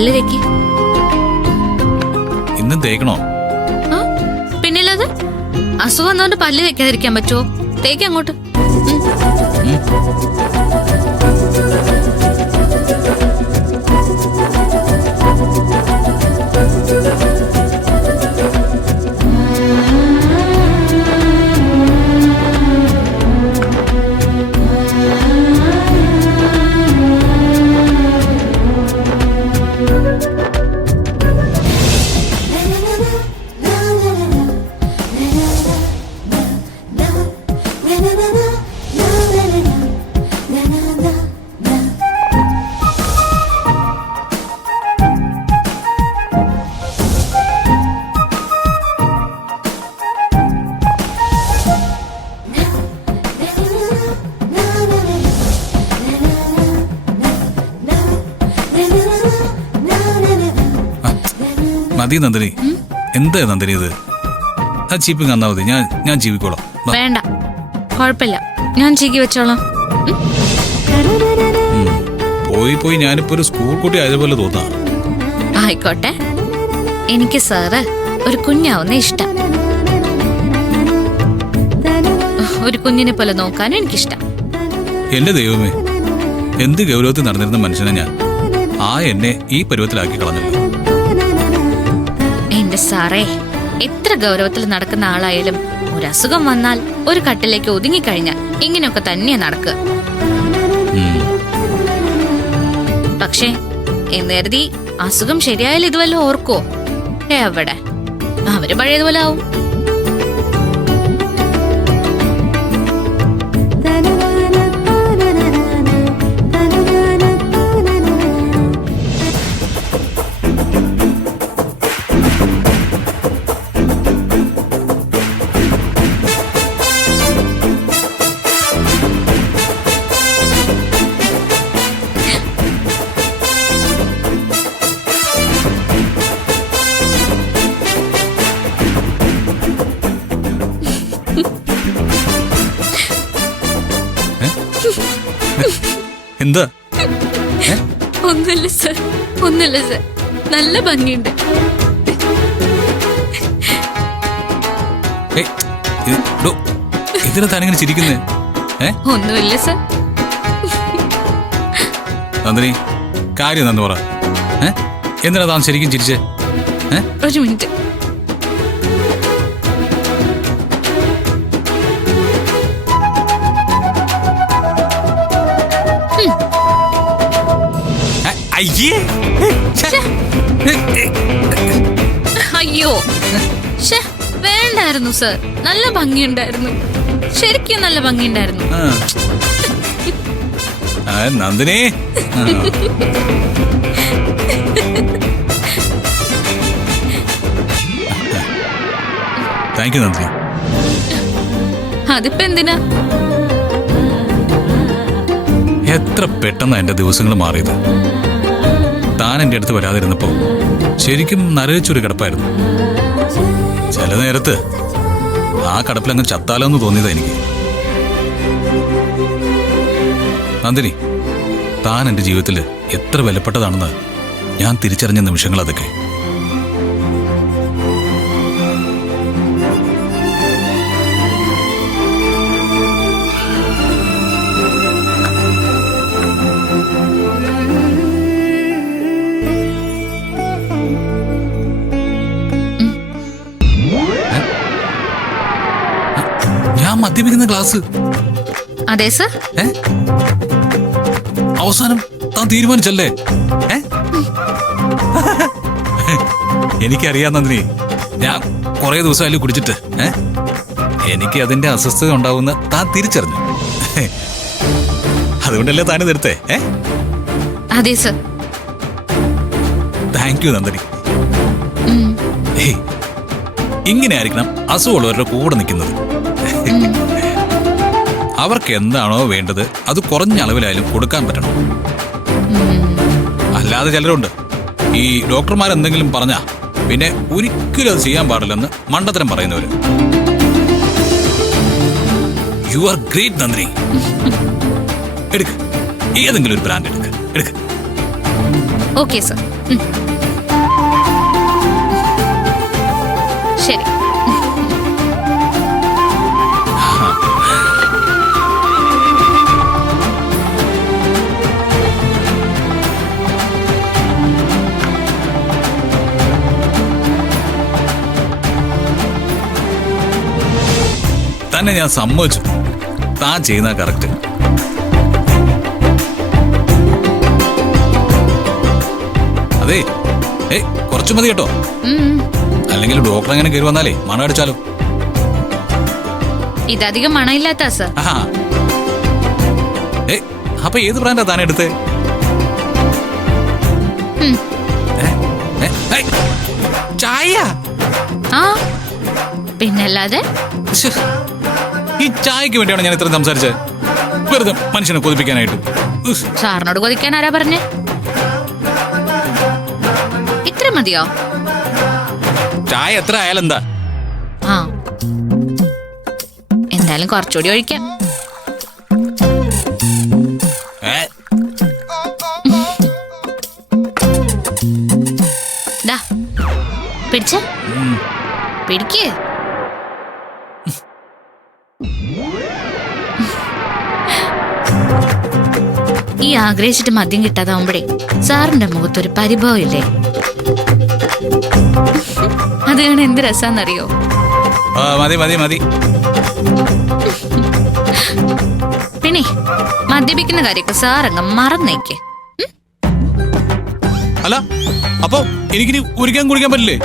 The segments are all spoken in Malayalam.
പല്ല് വെക്ക്. ഇന്നും തേക്കണോ? പിന്നില്ലത് അസുഖം വന്നോണ്ട് പല്ല് വെക്കാതിരിക്കാൻ പറ്റുമോ? തേക്ക് അങ്ങോട്ട്. മതി നന്ദിനി. എന്താ നന്ദിനി ഇത്? ആ ചീപ്പിങ് തന്നാ മതി, ഞാൻ ജീവിക്കോളാം. വേണ്ട, കുഴപ്പമില്ല, ഞാൻ ചീക്കി വെച്ചോളാം. പോയി ഞാനിപ്പോ ഒരു സ്കൂൾ കുട്ടി ആയതുപോലെ തോന്നാ. ആയിക്കോട്ടെ, എനിക്ക് സാറ് ഒരു കുഞ്ഞാവുന്ന ഇഷ്ടം. ഒരു കുഞ്ഞിനെ പോലെ നോക്കാനും എനിക്കിഷ്ടം. എന്റെ ദൈവമേ, എന്ത് ഗൗരവത്തിൽ നടന്നിരുന്ന മനുഷ്യനെ ഞാൻ എന്നെ ഈ പരുവത്തിലാക്കി കളഞ്ഞല്ലോ. എന്റെ സാറേ, എത്ര ഗൗരവത്തിൽ നടക്കുന്ന ആളായാലും ഒരു അസുഖം വന്നാൽ ഒരു കട്ടിലേക്ക് ഒതുങ്ങിക്കഴിഞ്ഞാൽ ഇങ്ങനെയൊക്കെ തന്നെയാ നടക്കുക. പക്ഷേ എന്ന് കരുതി അസുഖം ശരിയായാലും ഇതുവല്ല ഓർക്കോ? എവിടെ, അവര് പഴയതുപോലെ ആവും. എന്താ? ഒന്നുമില്ല സർ, ഒന്നുമില്ല സർ, നല്ല ഭംഗിയുണ്ട്. ഇതിനെ താനിങ്ങനെ ചിരിക്കുന്നേ? ഒന്നുമില്ല സർ. നന്ദിനി, കാര്യം എന്താന്ന് പറ. എന്തിനാ താൻ ശരിക്കും ചിരിച്ചേ? ഒരു മിനിറ്റ്. അയ്യോ, വേണ്ടായിരുന്നു സർ, നല്ല ഭംഗിയുണ്ടായിരുന്നു, ശരിക്കും നല്ല ഭംഗിയുണ്ടായിരുന്നു. Nandini, thank you Nandini. അതിപ്പോ എന്തിനാ? എത്ര പെട്ടെന്നാ എന്റെ ദിവസങ്ങൾ മാറിയത്. താൻ എന്റെ അടുത്ത് വരാതിരുന്നപ്പോ ശരിക്കും നരയിച്ചൊരു കിടപ്പായിരുന്നു. ചില നേരത്ത് ആ കിടപ്പിലങ്ങ് ചത്താലോ എന്ന് തോന്നിയതാ എനിക്ക്. നന്ദിനി, താൻ എന്റെ ജീവിതത്തിൽ എത്ര വിലപ്പെട്ടതാണെന്ന് ഞാൻ തിരിച്ചറിഞ്ഞ നിമിഷങ്ങൾ അതൊക്കെ. മദ്യപിക്കുന്ന ക്ലാസ്? അതെ സർ. അവസാനം താൻ തീരുമാനിച്ചല്ലേ? എനിക്കറിയാം നന്ദിനി, ഞാൻ കുറെ ദിവസമായാലും കുടിച്ചിട്ട്. എനിക്ക് അതിന്റെ അസ്വസ്ഥത ഉണ്ടാവുന്ന താൻ തിരിച്ചറിഞ്ഞു. അതുകൊണ്ടല്ലേ താൻ നിർത്തേ? അതെ സർ. Thank you Nandini. ഇങ്ങനെ ആയിരിക്കണം അസുഖമുള്ളവരുടെ കൂടെ നിൽക്കുന്നത്. അവർക്ക് എന്താണോ വേണ്ടത് അത് കുറഞ്ഞ അളവിലായാലും കൊടുക്കാൻ പറ്റണം. അല്ലാതെ ചിലരുണ്ട്, ഈ ഡോക്ടർമാരെന്തെങ്കിലും പറഞ്ഞാ പിന്നെ ഒരിക്കലും അത് ചെയ്യാൻ പാടില്ലെന്ന് മണ്ടത്തരം പറയുന്നവര്. You are great Nandini. എടുക്ക്, ഏതെങ്കിലും ഒരു ബ്രാൻഡ് എടുക്ക്. Okay sir. ശരി. തന്നെ ഞാൻ സമ്മതിച്ചു, താൻ ചെയ്യുന്ന കറക്റ്റ്. അതെ, കുറച്ചു മതി കേട്ടോ, അല്ലെങ്കിൽ ഡോക്ടർ അങ്ങനെ കയറി വന്നാലേ മണം അടിച്ചാലോ. ഇതധികം മണമില്ലാത്ത സർ. അപ്പൊ ഏത് ബ്രാൻഡാ താൻ എടുത്തേ? ചായ? ആ പിന്നല്ലാതെ. ഈ ചായക്ക് വേണ്ടിയാണ് ഞാൻ ഇത്രയും സംസാരിച്ചത്, വെറുതെ മനുഷ്യനെ കൊതിപ്പിക്കാനായിട്ട്. സാറിനോട് കൊതിക്കാൻ ആരാ പറഞ്ഞേ? ഇത്ര മതിയോ? ചായ എത്ര ആയാലും എന്താ? ആ എന്തായാലും കുറച്ചുകൂടി ഒഴിക്കാം. പിടിച്ച പിടിക്ക്. ഈ ആഗ്രഹിച്ചിട്ട് മദ്യം കിട്ടാതാവുമ്പോഴേ സാറിന്റെ മുഖത്തൊരു പരിഭവം ഇല്ലേ? അത് കാണാൻ എന്ത് രസാന്നറിയോ? മതി മതി മതി. പിന്നെ മദ്യപിക്കുന്ന കാര്യമൊക്കെ സാറങ്ങ് മറന്നേക്ക്. അല്ല അപ്പൊ എനിക്കിനി കുടിക്കാൻ പറ്റില്ലേ?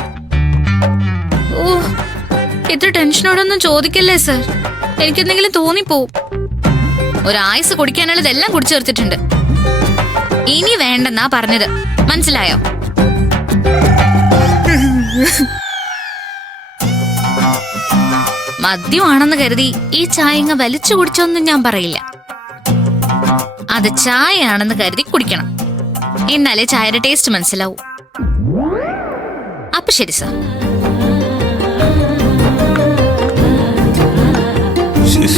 ഓ ഇത്ര ടെൻഷനോടൊന്നും ചോദിക്കല്ലേ സർ, എനിക്കെന്തെങ്കിലും തോന്നിപ്പോവും. ഒരായുസ് കുടിക്കാനുള്ളതെല്ലാം കുടിച്ചു ചേർത്തിട്ടുണ്ട്. ഇനി വേണ്ടെന്നാ പറഞ്ഞത്, മനസ്സിലായോ? മദ്യമാണെന്ന് കരുതി ഈ ചായ ഇങ്ങ് വലിച്ചു കുടിച്ചൊന്നും ഞാൻ പറയില്ല. അത് ചായയാണെന്ന് കരുതി കുടിക്കണം, എന്നാലേ ചായയുടെ ടേസ്റ്റ് മനസ്സിലാവൂ. അപ്പൊ ശരി സർ. ശരി.